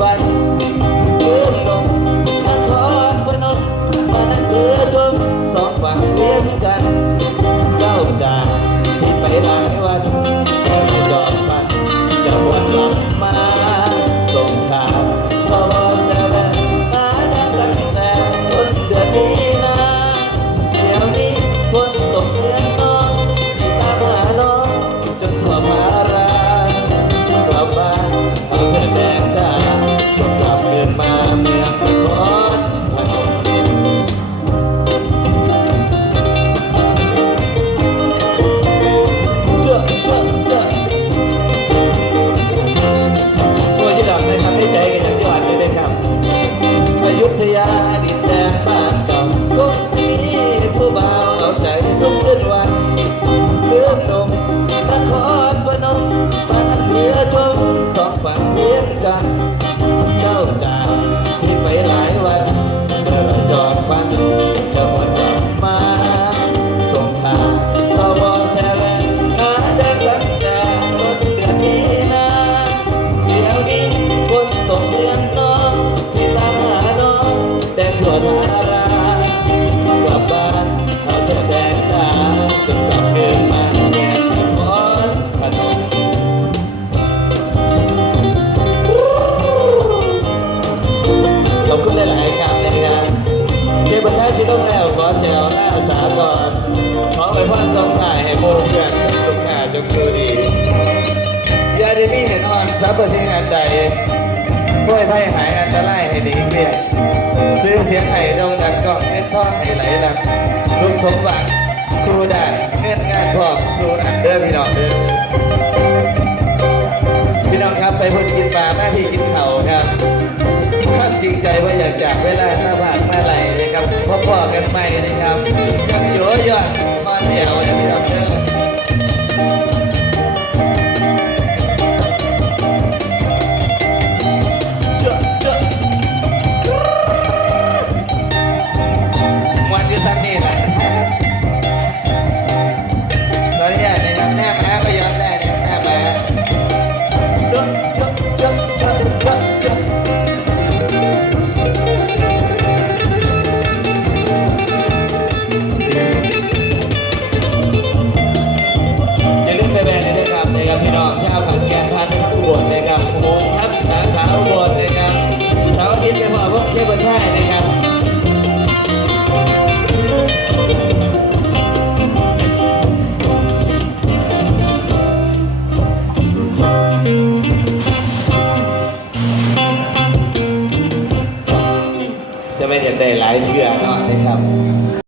วันเลื่นลงนครพนมมานั่งเรืมสองฝั่งเลี้ยงกันเจ้าจที่ไปหายวันแต่จอดมันจะวนกลับมา ผู้บ่าวเอาใจทุกคืนวัน ภาสาก่นขอไว้พ่อสองถ่ายให้โมเพื่อนทุกงานจงคือดียาดีมีเห็นอ่อนสัพสิ่งอันใดช่วยไพ่หายอันตรายให้ดีเบี้ยซื้อเสียงไห้ดงดังกล้องเงินทองให้ไหลลังลูกสมหวังครูด้เงื่อนงานพร้อมครูอันเด้อพี่น้องเด้อพี่น้องครับไปพูดกินปลาแม่พี่กินเข่าครับ ม่น ได้หลายเชื่อเนาะนะครับ